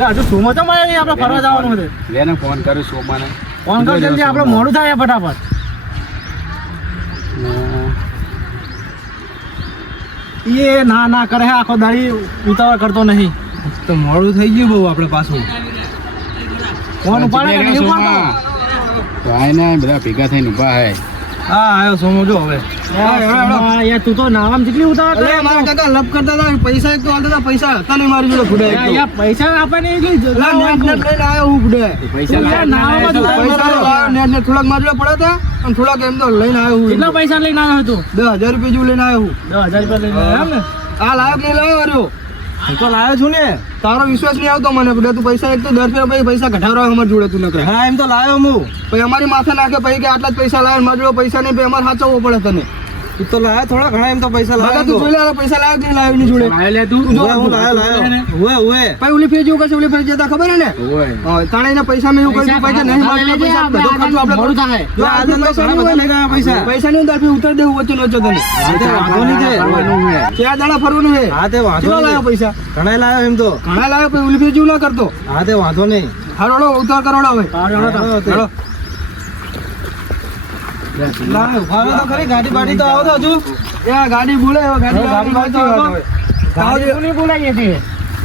બગા હજુ સુમો તો મળે નહીં આપણે ફરવા જવાનું છે. લે ફોન કર્યો સોમાને ફોન કર જલ્દી આપણે મોડું થાય ફટાફટ. એ ના ના કરે આખો દાડી ઉતાવળ કરતો નહીં. તો મોડું થઈ ગયું બહુ આપણે પાછું. ફોન ઉપાડે નહીં ઉપાડતો? તો આય બધા ભેગા થઈને ઊભા હે. હા આવ્યો સોમો જો હવે. યાર તું તો નાવામાં જેટલી ઉતાવળ અરે મારા કાકા લપ કરતા હતા પૈસા એક તો આલતા હતા પૈસા હતા નહીં મારી જોડે ફૂડે યાર, યાર, પૈસા આપે ને એટલી નેટ નેટ લઈને આવ્યો હું ફૂડે પૈસા યાર, નાવામાં તું પૈસા નેટ નેટ થોડાક મારી જોડે પડ્યા હતા અને થોડાક એમ તો લઈને આવ્યો હું. કેટલા પૈસા લઈને આવ્યો રૂપિયા જેવું લઈને આવ્યો હું. દસ હજાર રૂપિયા લઈને આવ્યો ને? આ લાયક કે નહીં લાવ્યો હું તો લાવ્યો છું ને. તારો વિશ્વાસ નહીં આવતો મને. ફૂડે તું પૈસા એક તો દર ફેર પછી પૈસા ઘટાડવા અમારે જોડે તું નકરે. હા એમ તો લાવ્યો હું. પછી અમારી માથે નાખે પછી કે આટલા જ પૈસા લાવે મારી જોડે પૈસા નહીં પછી અમારે સાચવવો પડે તને. તું તો લાયા થોડા ઘણા એમ તો પૈસા લાયા તું જોઈ લાયા પૈસા લાવ્યો કે નહીં ની જોડે? લાયા લે તું. જો, હું લાવ્યો લાવ્યો હુએ હુએ ભાઈ ઓલી ફેર જેવું કરશે ઓલી ફેર જતા ખબર હે ને? ઓય હા, તાણે એના પૈસા મે એવું કર્યું પૈસા નહીં મારે પૈસા બધો ખર્ચો આપણે મોડું થાય. જો આ તો પૈસા નહીં હોય ને, પૈસા. પૈસા નહીં હોય ઉતર દેવું વચ્ચે લોચો તને. વાંધો નહીં છે ક્યાં દાડા ફરવાનું હે હા તે વાંધો લાવ્યો પૈસા? ઘણા લાયા એમ તો. ઘણા લાવ્યો પછી ઓલી ફેર જેવું ના કરતો. હા તે વાંધો નહીં. હારોડો ઉતાર કરોડો હવે. હાલો. હાલો. લાવ, ઊભા રહો તો ખરી ગાડી બાડી તો આવો તો હજુ. એ ગાડી બોલે ગાડી ગાડી ગાડી બાડી તો ગાડી કોની બોલાવીએ છીએ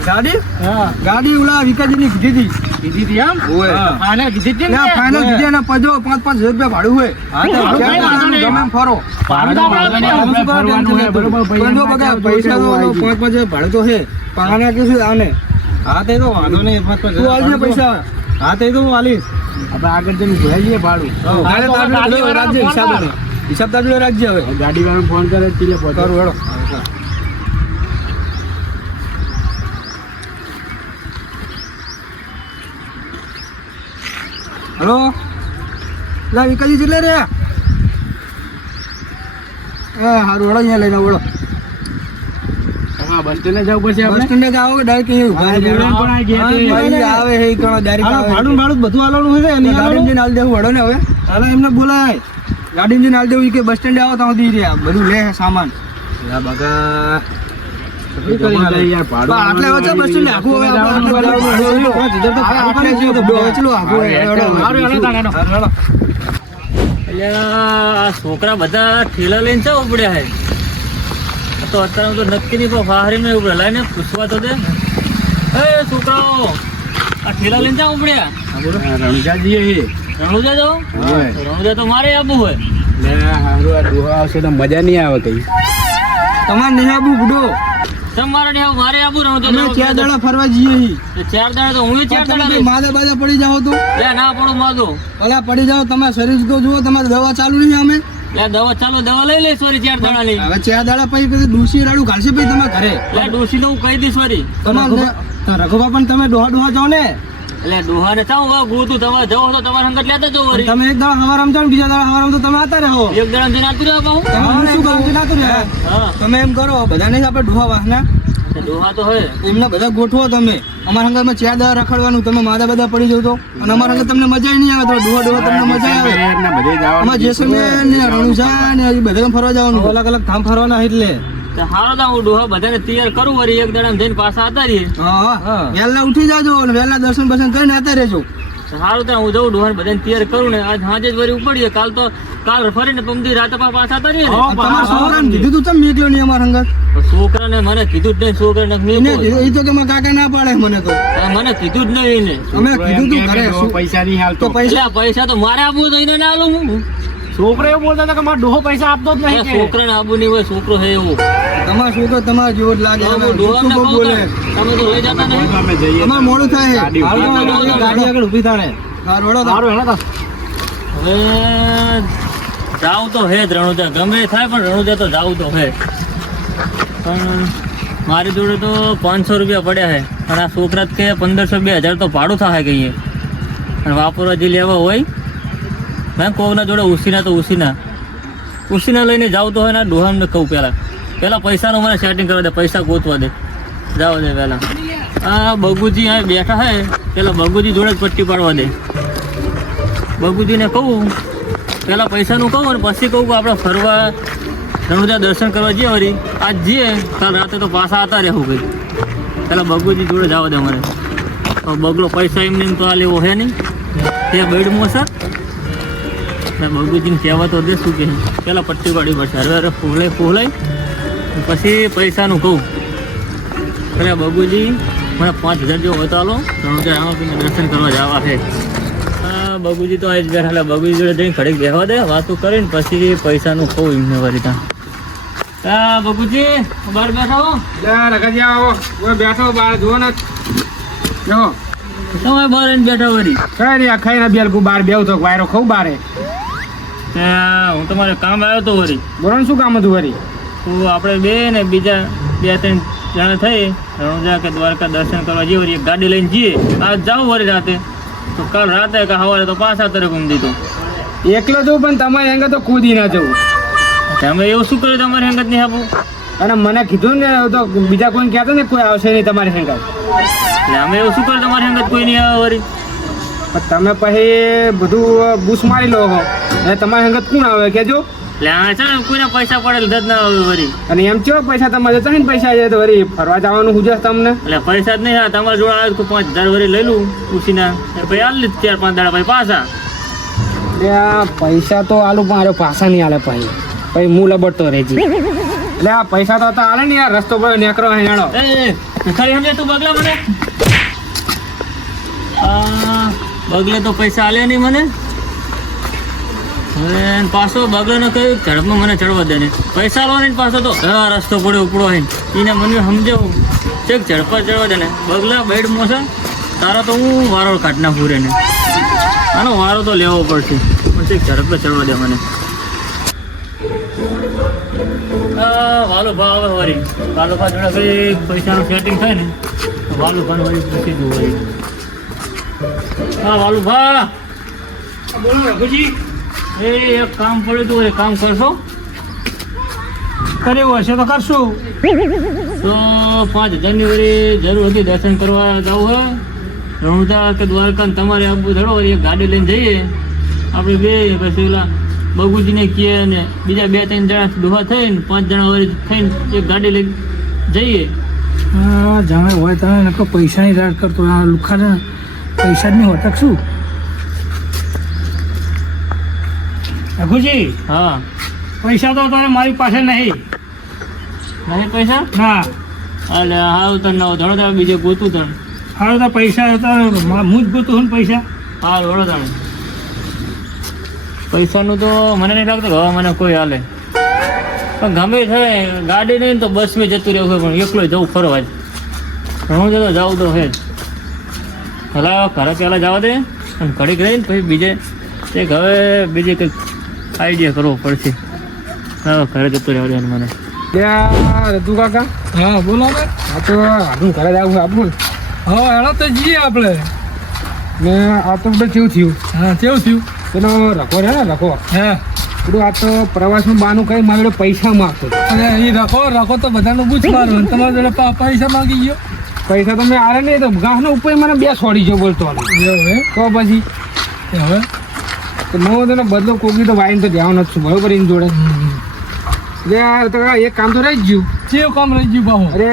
ગાડી? હા. ગાડી ઓલા વિકાજીની કીધી હતી. કીધી હતી આમ ઓય. આને કીધી હતી ને? ના કીધી અને પજો પાંચ પાંચ હજાર રૂપિયા ભાડું હોય. હા, તો. ગમે ફરો. પૈસા તો પાંચ પાંચ હજાર ભાડું તો છે. પણ આને કીધું આને. હા તે તો વાંધો નહીં પાંચ પાંચ તું આલજે પૈસા. હા તે તો હું આલીશ. આપણે આગળ જઈને જોઈ લઈએ ભાડું. રાખજે હિસાબ. હિસાબ તાર રાખજે હવે ગાડી વાળાને ફોન કરે તીલે પહોંચાડું હેડો. હલો લા વિકાજી કેટલે રે. એ સારું હેડો અહીંયા લઈને વળો. બસ સ્ટેન્ડે જવું પડશે બસ સ્ટેન્ડે કે ડાયરેક્ટ અહીંયા હા, ઊભા પણ આ આવે. હે કણો હાલો, ભાડું ભાડું બધું આલવાનું હશે અને ગાડી જઈને હાલ દેવું વડો ને હવે. હાલા એમને બોલાય. ગાડી જઈને આલ દેવું કે બસ સ્ટેન્ડે આવો તો દી રહ્યા. બધું લે સામાન. લા બગા. આટલે વચ્ચે બસ સ્ટેન્ડે? આખું હવે આપણે આટલે છોકરા બધા ઠેલા લઈને ચા ઉપડ્યા હે. તો અત્યારે તો નક્કી નહીં પણ ફાહરી ને ઉપડે લાઈને પૂછવા તો દે. એ છોકરાઓ આ ઠેલા લઈને ચા ઉપડ્યા હા, રણજાજીએ રણુજા જાઓ? રણુજા તો મારે આવવું હોય. લે, હારું, આ ડોહા આવશે તો મજા નહીં આવે કઈ. તમારે નિહાબુ બુડો. ચમ મારે મારે આવવું રહો તો જાવું. ચાર દાડા ફરવા જઈએ ચાર દાડા તો હું ચાર પણ દાડા માદે બાદે પડી જાઓ તો? ના પડો માધો અલા પડી જાઓ તમારે શરીર તો જુઓ તમારે દવા ચાલુ નહીં અમે. લે દવા ચાલો દવા લઈ લઈશ સોરી ચાર દાડાની. હવે ચાર દાડા પછી પછી ડૂસી રાડું ઘાલશે પછી તમે ઘરે. લે ડોસી તો હું કહી દઈશ સોરી તમારે રઘુબા પણ તમે ડોહા ડોહા જાઓ ને? એટલે ડોહાને ચાવ ગોતું તમારે જવો તો તમારે સંગત લેતા જાઓ વળી તમે એક દાડા હવાર જાઓ બીજા દાડા હવાર તો તમે આતા રહો. એક દાડા જઈને આતું પાછું? તમે શું નાતું રહે તમે એમ કરો બધાને આપણે ડોહા વાહના. તો ડોહા તો હે. એમને બધા ગોઠવો તમે. અમારા હંગામાં ચાર દવા રખડવાનું તમે માદા બધા પડી જતો તો. અને અમારા હંગાત તમને મજા નહીં આવે તો ડોહા ડોહા તમને મજા આવે. અમારે જેસલમેર ને રણુજા ને હજી બધા ફરવા જવાનું. અલગ અલગ ધામ ફરવાના એટલે. તો હારો તો હું ડોહા બધાને તૈયાર કરું વળી એક દડામ જઈને પાછા આવતા રહીએ. હા. હા. વહેલા ઉઠી જાજો અને વહેલા દર્શન બસન કરીને આવતા રહેજો. તો ત્યાં હું જઉં ડોહાને બધાને તૈયાર કરું ને આજ સાંજે જ વળી ઉપડીએ. કાલ તો કાલ ફરીને પમદી રાતે પા પાછા આવતા રહીએ ને. તમારા છોકરાને કીધું તું તમે એકલો નહીં અમારા હંગાત છોકરાને મને કીધું જ નહીં છોકરાને મેં એ તો કે મારા કાકા ના પાડે મને તો. મને કીધું જ નહીં ને અમે કીધું તું ઘરે પૈસા નહીં હાલતો. પૈસા પૈસા તો મારે આપવું તો એને ના આલું હું. છોકરા એવું બોલતા હતા કે મારા ડોહો પૈસા આપતો જ નહીં છોકરા ને આબુ નહીં હોય છોકરો હે એવું. તમારો છોકરો તમારા જેવો જ લાગે બોલે. તમે તો લઈ જતા નહીં. અમે જઈએ અમારે મોડું થાય. ગાડી થાય. આગળ ઊભી. સારું હેડા હવે જાવું તો હે જ રણુજા. ગમે થાય પણ રણુજા તો જાવું તો હે. પણ મારી જોડે તો પાંચસો રૂપિયા પડ્યા છે અને આ છોકરા કે પંદરસો બે હજાર તો ભાડું થાય કહીએ. અને વાપરવા જે લેવા હોય મેં કોકના જોડે ઉસીના તો ઉસીના. ઉસીના લઈને જાવ તો હોય ને ડોહામને કહું પહેલાં પહેલાં પૈસાનું મને સેટિંગ કરવા દે, પૈસા ગોતવા દે. જાવ દે પહેલાં આ બગુજી અહીં બેઠા હે પહેલાં બગુજી જોડે જ પટ્ટી પાડવા દે. બગુજીને કહું પહેલાં પૈસાનું કહું અને પછી કહું કે આપણે ફરવા, રણુજા દર્શન કરવા જઈએ વળી. આજ જઈએ, કાલ રાતે તો પાછા આવતા રહેવું કંઈ પહેલાં બગુજી જોડે જવા દે મને. બગલો પૈસા એમને તો આ લેવો હે નહીં. તે બેડમાં સર ને બગુજીને કહેવા તો દે શું કે પેલા પટ્ટી પાડી પડશે હવે હવે ફોલાય ફોલાય પછી પૈસાનું કહું. અરે બગુજી મને પાંચ હજાર જેવો તો ત્રણ હજાર રામાપીને દર્શન કરવા જવા છે. હા બગુજી તો આજ બેઠા એટલે બગુજી જોડે જઈને ઘડીક બેહવા દે વાતો કરીને પછી પૈસાનું કહું એમને વળી ત્યાં. હા બગુજી બહાર બેઠા હો. રખાજી આવો. બેઠો બાર જુઓ ને. જો તમે બહાર બેઠો બેઠા વળી. કઈ નહીં આ ખાઈને બેલકું બાર બેવ તો વાયરો ખવું બારે. હું તમારે કામ આવ્યો હતો વરી. બોલો શું કામ હતું વરી? તો આપણે બે ને બીજા બે ત્રણ જણા થઈ રણુજા કે દ્વારકા દર્શન કરવા જઈએ એક ગાડી લઈને જઈએ. આજ જાઉં વળી રાતે. તો કાલ રાતે કે સવારે તો પાછા તરફ ઘૂમ દીધું. એકલો જવું પણ તમારી અંગે તો કૂદી ના જવું. તમે એવું શું કર્યું તમારી અંગત નહીં આપું? અને મને કીધું ને તો બીજા કોઈ કહેતો ને કોઈ આવશે નહીં તમારી હેંગત. અમે એવું શું કર્યું તમારી હેંગત કોઈ નહીં આવે પણ તમે પછી બધું બૂસ મારી લો અને તમારી સંગત કોણ આવે? કેજો એટલે આ છે ને કોઈના પૈસા પડેલ જ ના આવે વળી. અને એમ ચો પૈસા તમારે જતા ને પૈસા છે તો ફરવા જવાનું હુજે તમને? એટલે પૈસા જ નહીં હા તમારા જોડે આવે તો પાંચ હજાર વળી લઈ લઉં પૂછીને ભાઈ પછી લીધ ચાર પાંચ દાડા ભાઈ પાછા. પૈસા તો આલુ મારે પાછા નહીં આલે પછી પછી હું લબડતો રહેજી. એટલે આ પૈસા તો આલે ને યાર રસ્તો પર નેકરો હેણો એ ખરી સમજે તું બગલા મને? આ બગલે તો પૈસા આલે નહીં મને. એને પાછો બગલેને કહ્યું ઝડપમાં મને ચડવા દે ને. પૈસા લો ને પાછો તો. હા રસ્તો પડે ઉપડો હોય એને મને સમજાવું ચેક ઝડપા ચડવા દે ને. બગલા બેડ મોસે તારા તો હું વારો કાઢ નાખું રે ને. આનો વારો તો લેવો પડશે. ચેક ઝડપે ચડવા દે મને. વાલો ભાવ આવે વળી. વાલો ભા જોડે કઈ પૈસાનું સેટિંગ થાય ને વાલો ભાને વળી પૂછી દઉં હા વાલુ ભા એ, એક કામ પડ્યું હતું એ કામ કરશો? કર્યું હશે તો કરશું. તો પાંચ વળી જરૂર હતી દર્શન કરવા જવું હોય. રણુતા કે દ્વારકા તમારે આપવું ધડો એક ગાડી લઈને જઈએ. આપણે બે, પછી ઓલા બગુજીને કહીએ અને બીજા બે, ત્રણ જણા ડોહા થઈને, પાંચ જણા વળી થઈને એક ગાડી લઈને જઈએ. હા, જાણે હોય તમે નકો પૈસાની રાડ કરતો આ લુખાને પૈસા જ નહીં હોટક શું? રઘુજી હા. પૈસા તો તારે મારી પાસે નહીં. નહીં પૈસા? ના એટલે હારું તને નવો ધડો તારે બીજે ગોતું તને. હારું તો પૈસા હું જ ગોતું ને પૈસા. હા વડો તાણે પૈસાનું તો મને નહીં લાગતું હવે મને કોઈ હાલે. પણ ગમે તે થાય ગાડી નહીં તો બસમાં જતું રહેવું પણ એકલો જવું ફરવા જ. ઘણું જતો જવું તો હે જ. ભલા ઘરે પહેલાં જવા દે અને ઘડીક રહીને પછી બીજે એક હવે બીજે કંઈક આઈડિયા કરવો પડશે. હા ઘરે જતો રહેવા દે મને. કાકા? હા બોલો ને. આ તો આપણું ઘરે જ આવું હા તો જઈએ આપણે. ને આ તો બધું કેવું થયું. હા કેવું થયું. પેલો રખો ને રખો. હે. પેલું આ તો પ્રવાસનું બાનું કઈ મારે પૈસા માગતો. અને એ રખો રખો તો બધાનું પૂછ મારું. અને જોડે પૈસા માંગી ગયો. પૈસા તો મેં આરે નહીં તો ઘાસનો ઉપર મને બે છોડી ગયો બોલતો. હે તો પછી હવે તો તેનો બદલો કોકી તો વાઈન તો ધ્યાન છું બરોબર એની જોડે. અરે તો એક કામ તો રહી ગયું. કેવું કામ રહી ગયું બાબુ અરે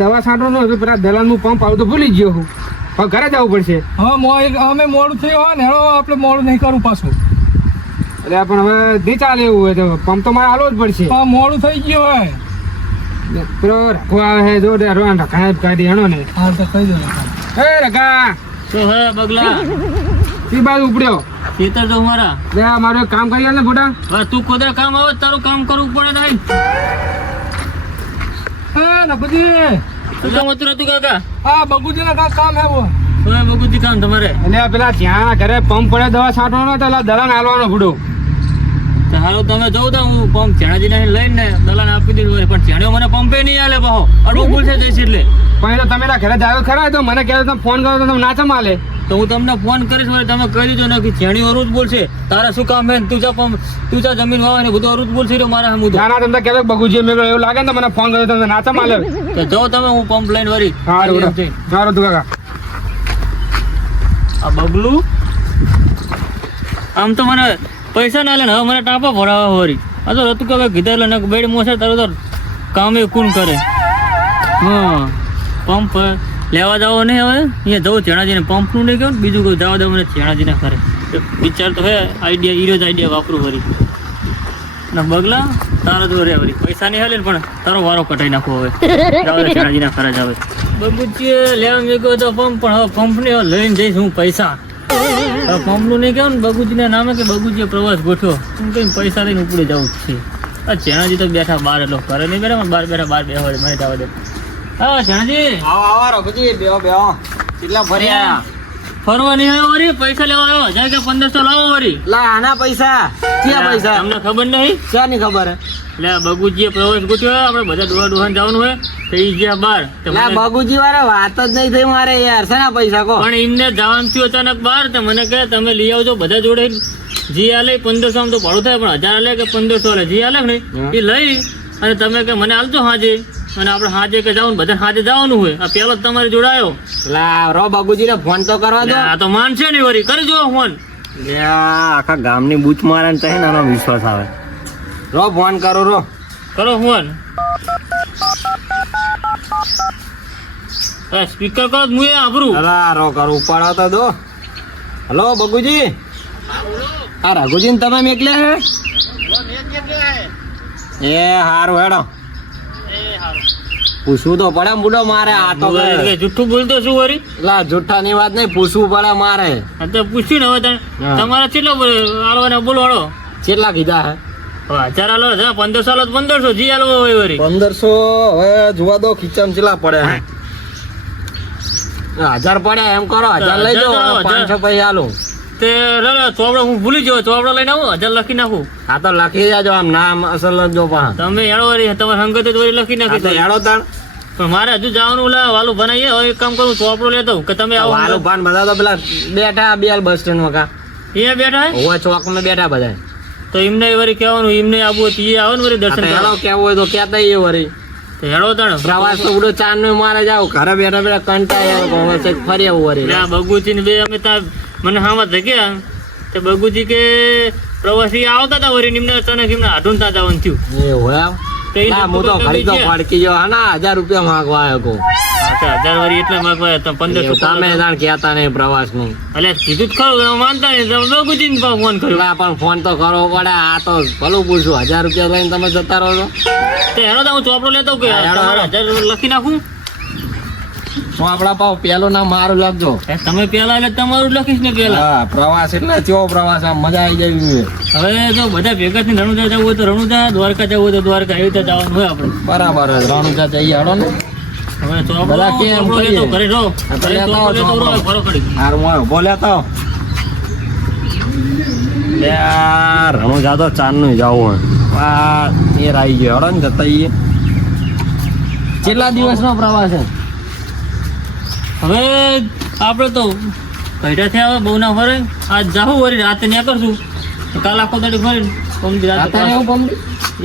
દવા છાંટવાનો હતો પેલા દલાલનું પંપ આવતો ભૂલી ગયો હું. હવે ઘરે જવું પડશે. હા મો અમે મોડું થયું હોય ને આપણે મોડું નહીં કરવું પાછું. એટલે પણ હવે નહીં ચાલે એવું હોય તો પંપ તો મારે હાલવો જ પડશે. હા મોડું થઈ ગયું હોય. પેલો રખો આવે છે જો રખાય કાઢી હેણો ને હા તો કહી દો એ રખા તો હે બગલા. તી બાજુ ઉપડ્યો. ખેતર તો મારા. બે મારું કામ કરી ને ફોટા. હવે તું કોદા કામ આવે તારું કામ કરવું પડે નહીં હા નપજી શું કામ હતું નતું કાકા. હા બગુજીના કાંઈક કામ હે વો બગુજી કામ તમારે. એટલે પેલા ત્યાં ઘરે પંપ પડે દવા છાંટવાનો તો દલાલ હાલવાનો ફૂડો હારું તમે જોઉં તો હું પંપ ચણાજી ને લઈને દલાને આપી દીધું હોય પણ ચણ્યો મને પંપે નહીં આલે બહો અડવું ભૂલ છે જઈશ એટલે. પણ તમે તારા ઘરે જાવ ખરા તો મને કહેવાય તમે ફોન કરો તો તમે ના ચમ આલે તો હું તમને ફોન કરીશ વળી તમે કહી દીધો ને કે ચેણીઓ અરુજ બોલશે તારા શું કામ બેન ને તું જા પંપ તું જા જમીન વાવે ને બધું અરુજ બોલશે તો મારા હમું ના ના તમે કહેતો બગુજી મેં એવું લાગે ને મને ફોન કર્યો તમે ના ચમ આલે તો જો તમે હું પંપ લઈને વળી સારું સારું તું કાકા. આ બબલું? આમ તો મને પૈસા ના લે ને, હવે મને ટાંપા ભરાવા વળી આ તો રતું કે કીધા લે બેડ મોસે તારું તો કામે કોણ કરે. હા પંપ લેવા જાવ નહીં હવે? અહીંયા જવું ચેણાજીને પંપનું નહીં કહું બીજું કોઈ જવા દઉં મને ચેણાજીને કરે વિચાર તો હે આઈડિયા હીરો જ આઈડિયા વાપરું વરી. ના બગલા, તારા જો રે વરી. પૈસા નહીં હાલે પણ તારો વારો કટાઈ નાખો હવે. જાવ ચેણાજીના ખરા જ આવે બગુચીએ લેવા મેં તો પંપ પણ હવે પંપને લઈને જઈશ હું પૈસા. પંપનું નહીં કહેવાય ને બગુજીના નામે કે બગુજીએ પ્રવાસ ગોઠવ્યો. હું કઈ પૈસા લઈને ઉપડે જવું જ છે. આ ચેણાજી તો બેઠા બાર એટલો ઘરે નહીં બેઠા બાર બેઠા બાર બેહવા દે મને જવા દે. હા ચેણાજી. આવો આવો રઘુજી બેહો બેહો. કેટલા ફરી આયા ફરવા નહીં આવ્યો વરી પૈસા લેવા આવ્યો જાય કે પંદરસો લાવો વરી લા આના પૈસા? ક્યાં પૈસા? તમને ખબર નહીં? ક્યાં ની ખબર આ બગુજીએ પ્રવાસ ગોઠવ્યો આપણે બધા ડોહા ડોહાને જવાનું હોય તો ઈ ગયા બાર લા બગુજી વાળા વાત જ નહીં થઈ મારે યાર. શેના પૈસા કો? પણ એમને જવાનું થયું અચાનક બાર તો મને કહે તમે લઈ આવજો બધા જોડે. જી આલે પંદરસો આમ તો ભાડું થાય પણ હજાર આલે કે પંદરસો આલે? જી આલે ને. એ લઈ અને તમે કે મને આલજો હાજે. અને આપણે હાજે કે જવાનું બધા હાજે જવાનું હોય. આ પેલો તમારે જોડાયો. લા રો બગુજી ને ફોન તો કરવા દો આ તો માનશે નહીં વરી કરજો ફોન આખા ગામની બૂચ મારે ને તહે નાનો વિશ્વાસ આવે. રો ફોન કરો રો. કરો ફોન સ્પીકર કરો હું એ આભરું. અલા રો કરો ઉપાડો દો. હલો બગુજી આ રઘુજી ને તમે મેકલે હે. એ હારું હેડો. પૂછવું તો પડે બુડો મારે આ તો જુઠ્ઠું બોલતો શું વરી? લા જુઠ્ઠાની વાત નહીં પૂછવું પડે મારે. તો પૂછ્યું ને હવે તને. તમારે કેટલો આલવાના ને બોલવાળો કેટલા કીધા હે? હજાર આલો હજાર પંદરસો આલો પંદરસો જી આલવો હોય વરી. પંદરસો હવે જોવા દો ખીચામ ચેલા પડે હજાર પડે એમ કરો હજાર લઈ જાઓ પાંચસો પૈસા આલું. તે ચોપડો હું ભૂલી ગયો ચોપડો લઈને આવું હજાર લખી નાખું. આ તો લખી જાજો આમ નામ અસલ જ પા તમે એડો વરી તમારે સંગત જ વરી લખી નાખી તો એડો તાણ. પણ મારે હજુ જવાનું ઓલા વાલું બનાવીએ હવે એક કામ કરું ચોપડો લેતો આવું કે તમે આવો. વાલું ભાન બધા તો પેલા બેઠા બિયાલ બસ સ્ટેન્ડમાં કા. અહીંયા બેઠા હે? ઓવા ચોકમાં બેઠા બધા. તો એમને વરી કહેવાનું એમને આવવું હોય તો એ આવે ને વરી દર્શન કરવા. કેવું હોય તો કહેતા એ વરી હેડો તણ. પ્રવાસ તો ઉડો ચાંદ નો મારે જાવ. ઘરે બેઠા બેઠા કંટાળ્યા ફરી આવું વરી બગુચી ને બે અમે ત્યાં મને હામાં જગ્યા તે બગુજી કે પ્રવાસી આવતા હતા વરી નિમને અચાનક એમને આઢું થતા વન થયું. એ હોય હું તો ફડકી ગયો. હા ના હજાર રૂપિયા માંગવા આવ્યો કો હજાર વરી એટલે માગવા તમે પંદરસો તમે જાણ કહેતા નહીં પ્રવાસનું એટલે કીધું જ ખરું માનતા નહીં. બગુજી ને ફોન કર્યો. પણ ફોન તો કરવો પડે. આ તો ભલું પૂછું. હજાર રૂપિયા લઈને તમે જતા રહો છો? તો તો હું ચોપડો લેતો કે હજાર લખી નાખું? તો આપડા પાવ પેલો ના મારું લખજો તમે પેલા એટલે તમારું લખીશ ને પેલા હા પ્રવાસ એટલે કેવો પ્રવાસ આમ મજા આવી જાય હવે જો બધા ભેગા થી રણુજા જવું હોય તો રણુજા દ્વારકા જવું હોય તો દ્વારકા એવી રીતે જવાનું હોય આપણે. બરાબર રણુજા જઈએ હડો ને. હવે બધા? ઘરે હા, તો હું બોલ્યા તો. રણુજા તો ચાંદનું નું જવું હોય. આ એ ગયો. હડો ને જતા કેટલા દિવસનો પ્રવાસ છે? હવે આપણે તો ભેટા થયા હવે બહુ ના ફરે. આજ જાહું વળી રાતે ન્યા કરશું તો કાલ આખો દાડી ફરીને પમદી રાતે?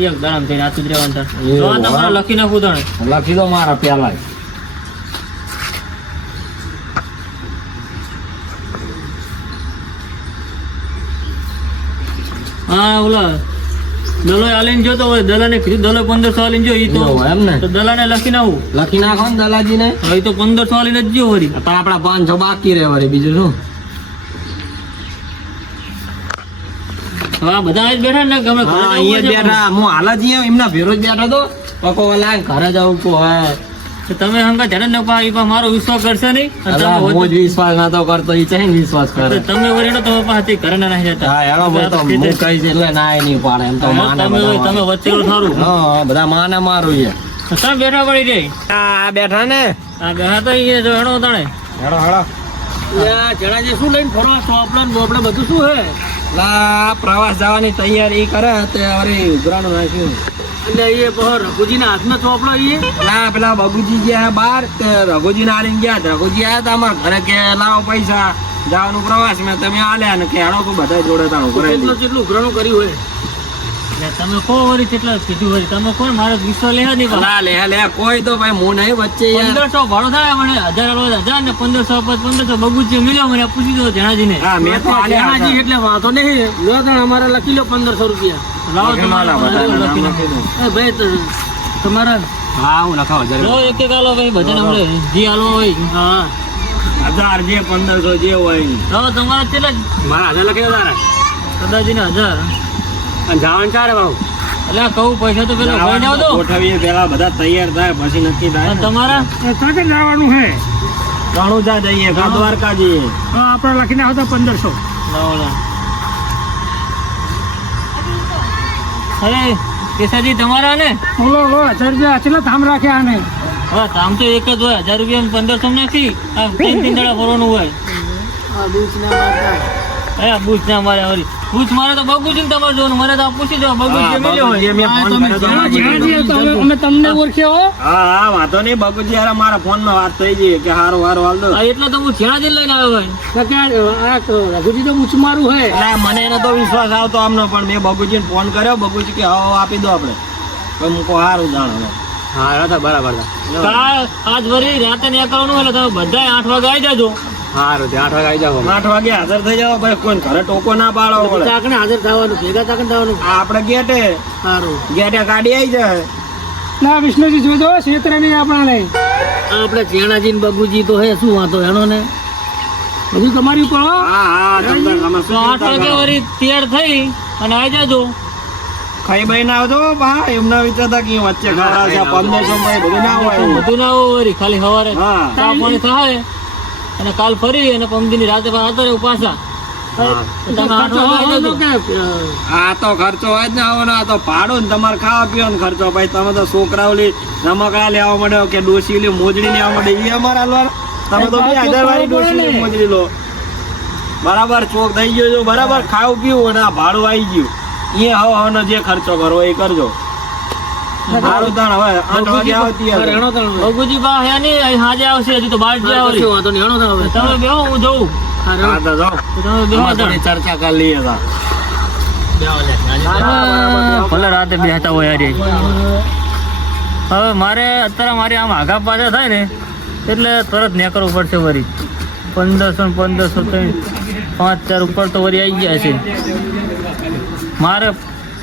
એક દાડામ થઈને રાતે જ રહેવાનું થાય. જો આ તમારે લખી નાખું તાણે. લખી દો મારા પેલા હા ઓલા દલો આલીને જો તો દલાને કીધું દલો પંદરસો આલીને જો ઈ તો એમ ને. તો દલાને લખી નાખું. લખી નાખો ને દલાજી ને હવે તો પંદરસો આલીને જ જો વળી. તો આપડા પાંચસો બાકી રહે વળી બીજું શું? હા બધા જ બેઠા ને ગમે અહીંયા બેઠા. હું હાલ જ એમના ભેરો જ બેઠો તો. પકો વાલા ઘરે જવું કો તમે હંગા ધડે ન પા ઈ મારો વિશ્વાસ કરશે નહીં. અને તમે હું તો- જ વિશ્વાસ નતો કરતો ઈ ચાહે વિશ્વાસ કરે? તમે વરેડો તો તમે પાસેથી ઘરે ના નહીં જતા હા એનો બોલ તો હું કહીશ એટલે ના એ નહીં પાડે એમ તો માને તમે તમે વચ્ચે થારું હા બધા માને મારું છે. તમે બેઠા પડી જાય આ બેઠા ને? આ બેઠા તો ઈ જો હેડો તણે. હેડો હેડો. જણાજી શું લઈને ફરવા? ચોપડા ને બોપડા બધું શું હે? લા પ્રવાસ જવાની તૈયારી કરે તે હવે ઉઘરાણું નાખ્યું. એટલે એ રઘુજીના હાથમાં ચોપડો એ. ના પેલા બગુજી ગયા બાર રઘુજી ના આલીને ગયા. રઘુજી આયા હતા અમારા ઘરે કે લાવો પૈસા જવાનું પ્રવાસ. મેં તમે આલ્યા ને કે હેડો તો બધા જોડે તારું કેટલું કેટલું ઉઘરાણું કર્યું હોય? તમે કો વરી કેટલા કીધું વળી? તમે કોણ મારો ગુસ્સો લેવા નહીં ભલા લા લે કોઈ તો ભાઈ હું નહીં વચ્ચે પંદરસો ભાડો થાય મને હજાર આલો હજાર ને પંદરસો પંદરસો બગુચી મળ્યો મને પૂછી દો જણાજીને હા મેં તો હતા. એટલે વાંધો નહીં. લો તો અમારે લખી લો પંદરસો રૂપિયા. લાવો તમારા માલા બધા લખી લખી દો. એ ભાઈ તમારા હા હું લખાવ લો એક એક આલો ભાઈ ભજન હમણે જી આલો હોય હા. હજાર જે પંદરસો જે હોય. તો તમારા કેટલા? મારા હજાર લખી તારે કદાચ ને હજાર. અને જવાનું ચારે એટલે કહું પૈસા તો પેલા ભાઈ આવ દો ગોઠવીએ પેલા બધા તૈયાર થાય પછી નક્કી થાય. તમારા? કાંકે જવાનું હે. ઘણું જઈએ કા દ્વારકા જઈએ તો આપણે લખીને આવતા પંદરસો. અરે કેસાજી તમારા ને ઓલો લો હજાર રૂપિયા ધામ રાખ્યા આને? હવે કામ તો એક જ હોય હજાર રૂપિયા પંદરસો નાખી. આ ત્રણ ત્રણ દાડા ભરવાનું હોય. અરે બુચ ના મારે વળી બૂચ મારે તો બગુ છે તમારે જોવાનું મને તો પૂછી પૂછી બગુ છે મળ્યો હોય? મેં ફોન કર્યો તો અમે- તમને ઓળખ્યા હો. હા હા વાંધો નહીં. બગુજી યાર મારા ફોનમાં વાત થઈ ગઈ કે હારો હારો હાલ દો. એટલે તો હું છેણા જઈને લઈને આવ્યો હોય. કે આ રઘુજી તો પૂછ મારું હે. એટલે મને એનો તો વિશ્વાસ આવતો આમનો પણ મેં બગુજીને ફોન કર્યો. બગુજી કે હા આપી દો આપણે. તો મૂકો સારું જાણો. હા બરાબર આજ વરી રાતે નીકળવાનું એટલે તમે બધા આઠ વાગે આવી જાજો. સારું આઠ વાગે આવી જાવ આઠ વાગે હાજર થઈ જાવ ભાઈ કોઈ ઘરે ટોકો ના પાડો ચાકણે હાજર થવાનું ભેગા ચાકણે થવાનું? આપણે ગેટે. સારું ગેટે ગાડી આવી જાય. ના વિષ્ણુજી જોજો ક્ષેત્ર નહીં આપણા લઈ આપણે ચેણાજી ને બગુજી તો હે શું વાંધો એનો ને? બધું તમારી ઉપર આઠ વાગે વળી તૈયાર થઈ અને આવી જાજો. ખાઈ ભાઈ ના આવજો બા. એમના વિચારતા કે વચ્ચે છે પંદરસો બધું ના હોય. બધું ના હોય ખાલી સવારે હા. પાણી થાય. અને કાલ ફરી અને પમદીની રાતે આવતા રહેવું પાછા તમે આ તો ખર્ચો હોય જ ને આવવાનો આ તો ભાડું ને તમારે ખાવા પીવાનો ખર્ચો. ભાઈ તમે તો છોકરાઓ લી રમકડા લેવા માંડ્યો કે ડોસી લી મોજડી લેવા માંડે એ અમારા લો તમે તો બે હજાર વાળી ડોસી મોજડી લો. બરાબર ચોક થઈ ગયો છો બરાબર ખાવું પીવું અને આ ભાડું આવી ગયું. એ હવે હવાનો જે ખર્ચો કરવો એ કરજો. સારું તાણ હવે આઠ વાગે આવતી હશે. બગુજી બા હે નહીં હાજે આવશે હજી તો બાર જે આવશે તમે બેહો હું જોઉં. હા તો જાઓ. તમે બેહો ચર્ચા કરી લઈએ તા. ભલે રાતે બેસતા હોય યાર હવે મારે અત્યારે મારે આમ આઘા પાછા થાય ને એટલે તરત નીકળવું પડશે વળી પંદરસો પંદરસો ત્રણ પાંચ ચાર ઉપર તો વળી આવી ગયા છે. મારે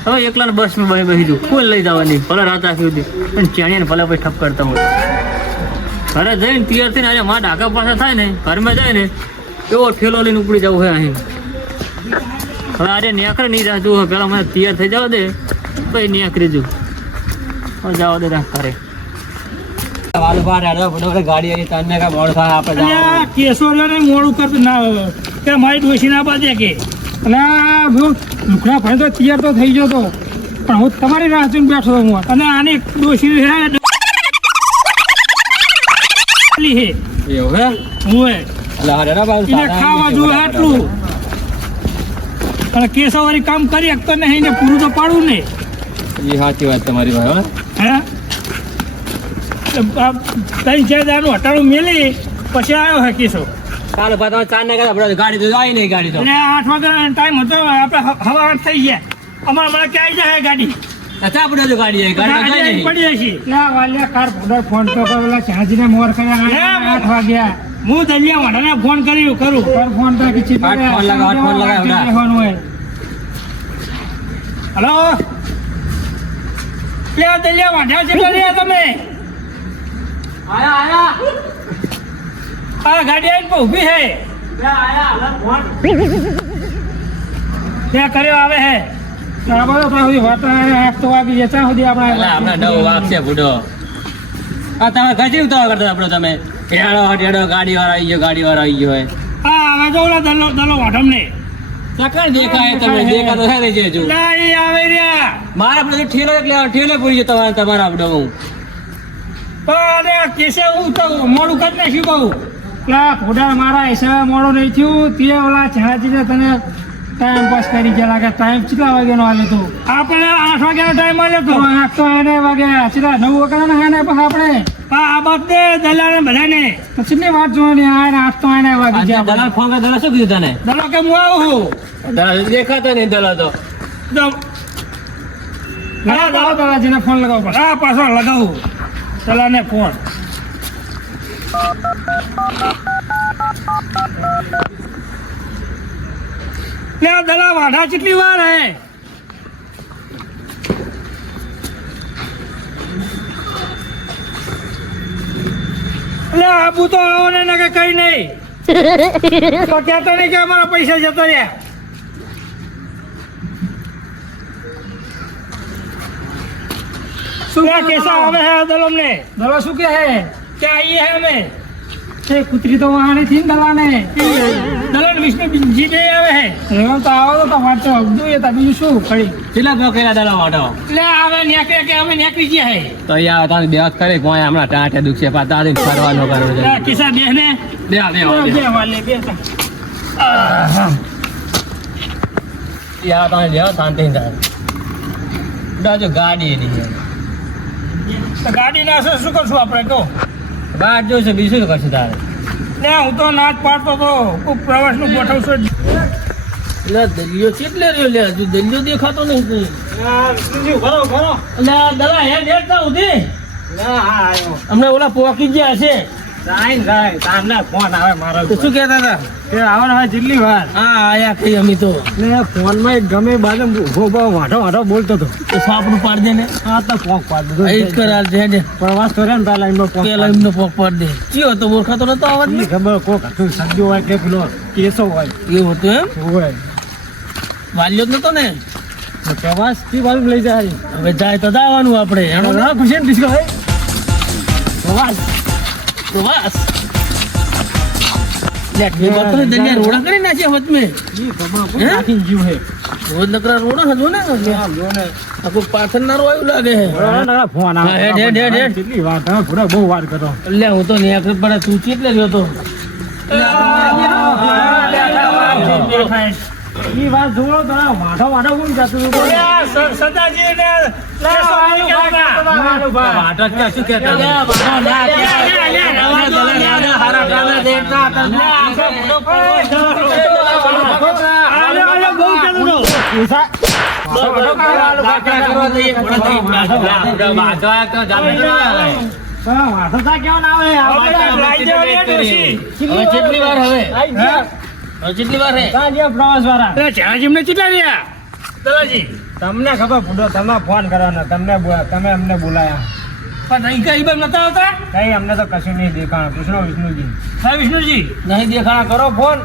હવે એકલાને બસમાં બહી બહી દઉં કોઈ લઈ જવાની ભલે રાત સુધી. પણ ચેણીને ભલે પછી ઠપ કરતા હોય. ઘરે જઈને તૈયાર થઈને અરે મારા ડાકા પાછા થાય ને ઘરમાં જાય ને એવો ઠેલો લઈને ઉપડી જવું હોય અહીં. હવે અરે નેકરે નહીં રાખતું પેલા મને તૈયાર થઈ જાવ દે. પછી નેકરી જુ જાવ દે રાખ કરે અલ્યા, કેસો મોડું કરતું ના કે મારી ડોસી ના બાજે કે. અને હું લુકડા ભાઈ તો તૈયાર તો થઈ ગયો તો. પણ હું તમારી રાહ જોઈને બેઠો હતો હું. અને આની દોષી છે એવું હે? હું બાજુ ખાવા જોઈએ આટલું. અને કામ કરી શકતો નહીં ને પૂરું તો પાડવું ને એ સાચી વાત તમારી ભાઈ હે. તો આ ત્રણ ચાર દાનું હટાણું મેલી પછી આવ્યો હે કેશવ ચાલો ભાઈ તમે ચાર ને આપણે ગાડી તો આવી નહીં ગાડી તો. અને આઠ વાગે ટાઈમ હતો આપણે હવા આઠ થઈ ગયા. અમારા મને ક્યાંય જાય ગાડી? હજુ ગાડી ગાડી જાય નહીં. પડી ના વાલિયા કાર ભોડર ફોન તો કરેલા ચાંદીને મોર કર્યા આઠ વાગ્યા. હું દલિયા વાળાને ફોન કર્યું કરું. પર ફોન તો કે ચીપ ફોન લગાવ, ફોન લગાવ, ફોન હોય. હલો? લે દલિયા વાંઢા છે રહ્યા તમે. આ ગાડી આવીને પણ ઊભી હે. ત્યાં કર્યો આવે હે. ત્યાં સુધી વાત આઠ તો વાગી ત્યાં સુધી આપણે આપણે નવ વાગશે બુડો. આ તમે ગજી ઉતાવળ કરતા આપણે તમે. હેડો હેડો ગાડી વાળો આવી ગયો ગાડી વાળો આવી ગયો હા. હવે તો ઓલા દલો દલો વાઢમ દેખાય તમે દેખાતો થાય છે. હજુ ના એ આવે રહ્યા. મારા આપણે ઠેલો ઠેલો પૂરી તમારા તમારા આપડો હું પણ કેસે હું મોડું કરી નાખ્યું કહું પેલા ફોટા મારા હિસાબે મોડું નહીં થયું. તે ઓલા છાજી તને ટાઈમ પાસ કરી ગયા લાગે. ટાઈમ કેટલા વાગ્યાનો આલ્યો તો? આપણે આઠ વાગ્યાનો ટાઈમ આવ્યો તો. આઠ તો એને વાગ્યા કેટલા નવ વાગ્યાનો હે ને પછી આપણે? હા આ દે દલાને બધાને. પછી ની વાત જોવાની? આ આઠ તો એને વાગી ગયા. દલાલ ફોન કરે દલાલ શું કીધું તને? દલાલ કે હું આવું છું? દલાલ દેખાતો નહીં દલાલ તો. દલાલ દાવ ફોન લગાવો પાછો. હા પાછો લગાવું. ચલાને ફોન. લે આ દલા વાઢા કેટલી વાર હે? આબુ તો આવો ને કે કઈ નહીં. તો કહેતો નહીં કે અમારા પૈસા જતો રહ્યા. શું કેસા આવે હે દલમ ને દલા શું કે હે? કે આઈએ હે અમે. એ કુતરી તો વહાણી થી દલાને દલન વિષ્ણુ જી બે આવે હે. એમ તો આવો તો વાંચો. અબદુ એ તા બીજું શું ખડી કેટલા પોકેલા દાડા વાટો લે આવે નેકરે કે અમે નેકરી ગયા હે. તો અહીંયા તમે બે હાથ કરે કોઈ હમણાં ટાંટે દુખશે પાતા આવીને ફરવાનો કરો લે કિસ્સા બેહ ને? બે બે બે વાલે બે તા યા તમે લેવો શાંતિ થાય. ગાડી એની. છે ગાડી ના શું કરશું આપણે કહો ગાડ જોઈશે બીજું શું કરશે તારે? ને હું તો નાચ પાડતો તો. ખૂબ પ્રવાસનું ગોઠવશું એટલે દલિયો કેટલે રહ્યો? લે હજુ દલિયો દેખાતો નહીં ભરો ભરો. એટલે આ દલા હે દેખતા ઉધી. ના હા અમને ઓલા પોકી ગયા છે. સાઈન સાઈન સામને ફોન આવે મારો તો શું કહેતા હતા? કે જેટલી વાર. હા આયા કઈ અમે તો. ને ફોનમાં એક ગમે બાજુ ઊભો ઊભો વાંઢો વાંઢો બોલતો હતો. તો સાપડું પાડ દે ને? હા તો પોક પાડ દીધો. એ જ કરાલ છે ને? પ્રવાસ કર્યો ને પેલા એમનો પોક પેલા એમનો પોક પાડ દે. ચિયો તો ઓળખાતો નતો આવત ને ખબર કોક હતું સજ્જો હોય કે પેલો કેસો હોય. એવું હતું એમ? હોય. વાલ્યો જ નતો ને? પ્રવાસથી બાજુ લઈ જાય. હવે જાય તો દાવાનું આપણે. એનો હા ખુશી ને હોય. પ્રવાસ તો બસ લે ઠે બતો દલિયા રોડા કરી નાખ્યા હોત મેં. ઈ ખબર હે? નાખીને જીવ હે? રોજ નકરા રોડા હજો ને આખું પાછળ ના રોયું લાગે હે? ફોન હા, હેડ, હેડ, હેડ, હેડ. કેટલી વાત તમે પૂરા બહુ વાત કરો. એટલે હું તો નેકર પડે તું કેટલે રહ્યો તો. ઈ વાત જુઓ તો વાંઢો વાંઢો કોણ જતું હતું સદાજી ને વાટા ક્યાં શું કહેતા કેટલી વાર હવે કેટલી વાર હે? પ્રવાસ વાળા જેમને કેટલા રહ્યા? દલાજી તમને ખબર પૂડો તમે ફોન કરવાનો તમને તમે અમને બોલાયા. પણ નહીં કઈ બાર નતા આવતા? કઈ અમને તો કશું નહીં દેખાણ. કૃષ્ણ વિષ્ણુજી. હા વિષ્ણુજી. નહીં દેખાણ કરો ફોન.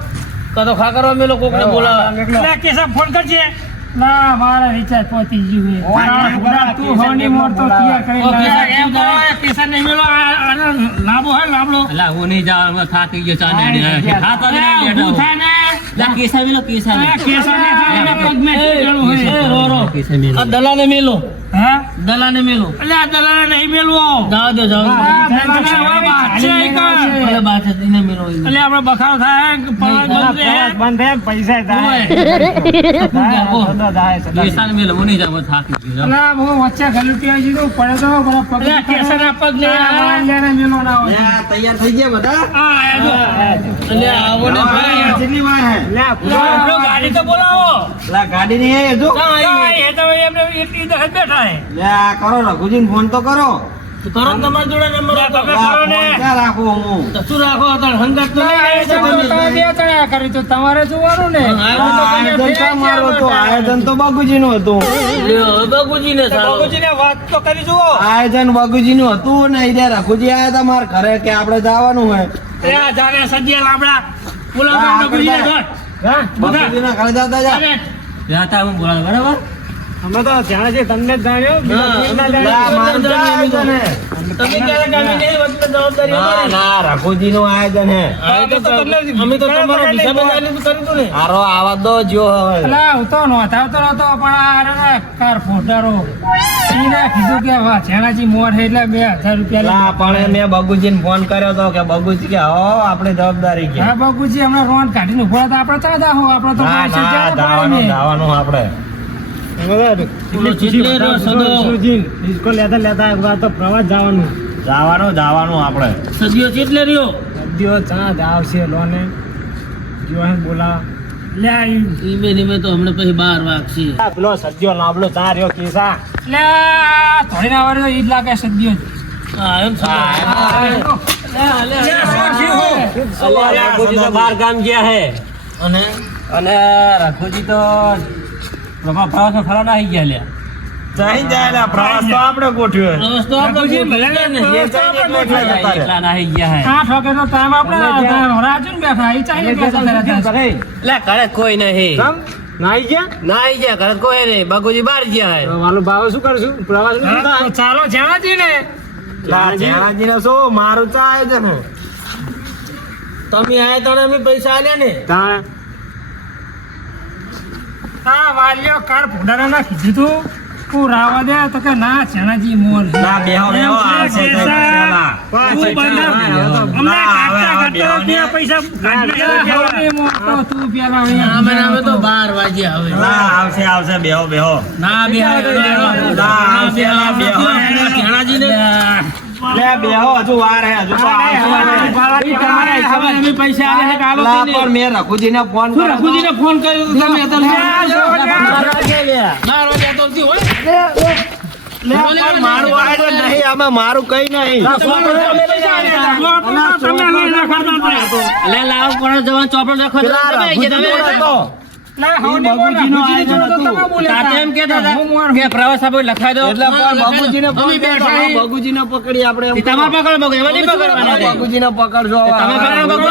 કદો તો ખા કરો અમે લોકો બોલાવા. ના કેસા ફોન કરજે. ના મારા રિચાર્જ પહોંચી ગયું હે તું હોની મોર તો કરી મેલો લાંબો હે લાંબો. અલા હું નહીં જાવ હું થાકી ગયો ખા તો નહીં બેઠો. થા ને. લા મેલો ને રો મેલો. હા? દલાને મેલો. એટલે આ દલાને નહીં મેલવો. જાવ દો જાવ દો. બાત હતી એને મેલો. એટલે આપણે બખાડો થાય કે બંધ રહે. પૈસા થાય. કેસાને મેલો હું નહીં જાવ થાકી ગયો ના હું વચ્ચે ઘલુટી આવી જીધું, પડે તો બરા પગ કેસર કેસાના પગ ને આ મેલો ના હોય. તૈયાર થઈ ગયા બધા? હા આયા જો. એટલે આવો ને ભાઈ. કેટલી વાર હે? લે, ગાડી તો બોલાવો. લા ગાડી ની હે જો હા એ તો એમને એટલી તો બેઠા હે. લે આ કરો રઘુજીને ફોન તો કરો. તો કરો તમારા જોડે નંબર કરો ને. ક્યાં રાખું હું? શું રાખો? અત્યારે હંગાત તો નહીં આવે છે તમે તમે. બે જણા કરી તો તમારે જોવાનું ને. તો આયોજન શા મારું હતું આયોજન તો બગુજીનું હતું. લ્યો, બાપુજીને વાત તો કરી જુઓ. આયોજન બગુજીનું હતું ને ઈડે રઘુજી આયા હતા મારા ઘરે કે આપણે જવાનું હે એ આ જાને સજ્જે લાબડા હા, બોલાવવા ઘર. હા બધા. બગુજીના ઘરે જતા જા. અરે, હું બોલાવે, બરાબર? અમે તો જાણે છે તમને જ જાણ્યો હા, ના. આયોજન હે તમે ક્યારે ગામી નહીં વચમાં જવાબદારી ના અમારી. ના રઘુજીનું આયોજન હે. હા, એ તો અમે તો તમારો હિસાબ કર્યું ને. આરો આવા દો જો હવે. હું તો નોંધાવતો નતો પણ આ કાર ફોટારો. કીધું કે વાહ જેણાજી મોર એટલે બે હજાર રૂપિયા. પણ મેં બગુજીને ફોન કર્યો તો કે બગુજી કે હો આપણે જવાબદારી કે. હા બાપુજી હમણાં રોન કાઢીને ઊભા હતા. આપણે ચા દાહો આપણે તો આપણે. ડિસ્કો લેતા લેતા આ તો પ્રવાસ જવાનું. જવાનું જવાનું આપણે. સદીઓ કેટલે રહ્યો? દિયો ચા આવશે લોને. જો હે બોલા. લે આ ધીમે ધીમે તો હમણાં પછી બાર વાગશે. આ પેલો સદ્યો લાંબલો ત્યાં રહ્યો કેસા? લે થોડી ના વાર ઈદ લાગે સદ્યો હા એમ છે. બાર ગામ ગયા હે. અને? અને રઘુજી તો પ્રભા પ્રવાસ ફરવા આવી ગયા લે ચાહી જાય પ્રવાસ તો આપણે ગોઠવ્યો પ્રવાસ તો આપણે ભલે ને એ ચાહી એટલે એટલા ના આવી ગયા હે. આઠ વાગે તો ટાઈમ આપણે રાજુન ને બેઠા. એ ચાહી બેઠા લે કરે કોઈ નહીં. નાઈ ગયા? નાઈ ગયા ઘર કોઈ નહીં. બાગુજી બહાર ગયા હે. તો વાલું ભાવ શું કરશું? પ્રવાસનું ચાલો જણાજી ને લા, જેણાજીને શું? મારું ચાય છે ને તમે આયા તને અમે પૈસા આલ્યા ને? તાણે હા વાલ્યો કાલ ભોડારાના કીધું તું તું રાવા દે તો કે ના ચણાજી મોર. ના, બેહો, બેહો, આ છે તો બંધ. અમને કાટતા કાઢતા તું પૈસા કાઢી લે. મોટો તું પેલા અહીંયા. અમે અમે તો બાર વાગે આવે ના આવશે આવશે બેહો બેહો ના બિહાર ના, આવશે, ચણાજી બેહો. લે બેહો હજુ વાર હે હજુ તો પૈસા આલે છે કાલો લા, પણ રઘુજીને ફોન કર્યો હતો. ફોન કર્યો તમે તો આ જો, તો હોય? મારું આયુ નહીં આમાં મારું કઈ નહીં. ચોપડો દેખો ને રઘુજીનો હતો. ના, હવની બોલ, બાપુજીનો બાપુજીની જોડે તો આયોજન તમે બોલ્યા તાતે હતા. એમ કહેતા હતા હું મોર. કે પ્રવાસ આપણે લખાઈ દો. એટલે પણ બાપુજીને ફોન કર્યો તો, બેઠા હા, બાપુજીને પકડી આપણે એમ તમારે પકડો બગો એમાં નહીં પકડવાના છે. બાપુજીને પકડજો હવે. બગુજી પકડો બગો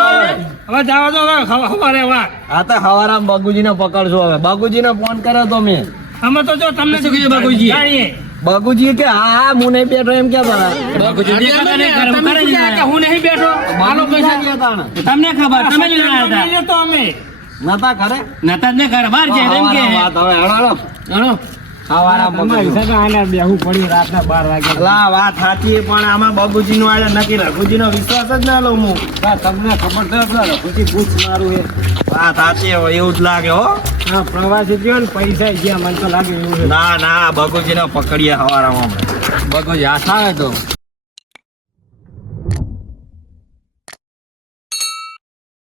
હવે જાઓ તો હવે હવા- હવારે વા. હા તો હવારામ બાપુજીને પકડજો હવે. બાપુજીને ફોન કર્યો તો મેં. અમે તો જો તમને શું કીધું બગુજી જાણીએ. કે હા હા હું નહીં બેઠો એમ કે હું નહીં બેઠો? પૈસા તમને ખબર તમે લેતો અમે. નતા ઘરે? નતા ને ઘર. બહાર છે એમ કે. વાત હવે હળો હળો. આને પડ્યું રાતના બાર વાગે. લા વાત સાચી પણ આમાં બાબુજી નું આયોજન નકી રઘુજી નો વિશ્વાસ જ ના લઉં હું. હા, તમને ખબર છે પેલા રઘુજી મારું એ વાત સાચી હોય એવું જ લાગે હો. હા પ્રવાસી ગયો ને પૈસા ગયા મને તો લાગે એવું ના ના બગુજી ને પકડીએ હવારામ. બગુજી બગો હાથ આવે તો.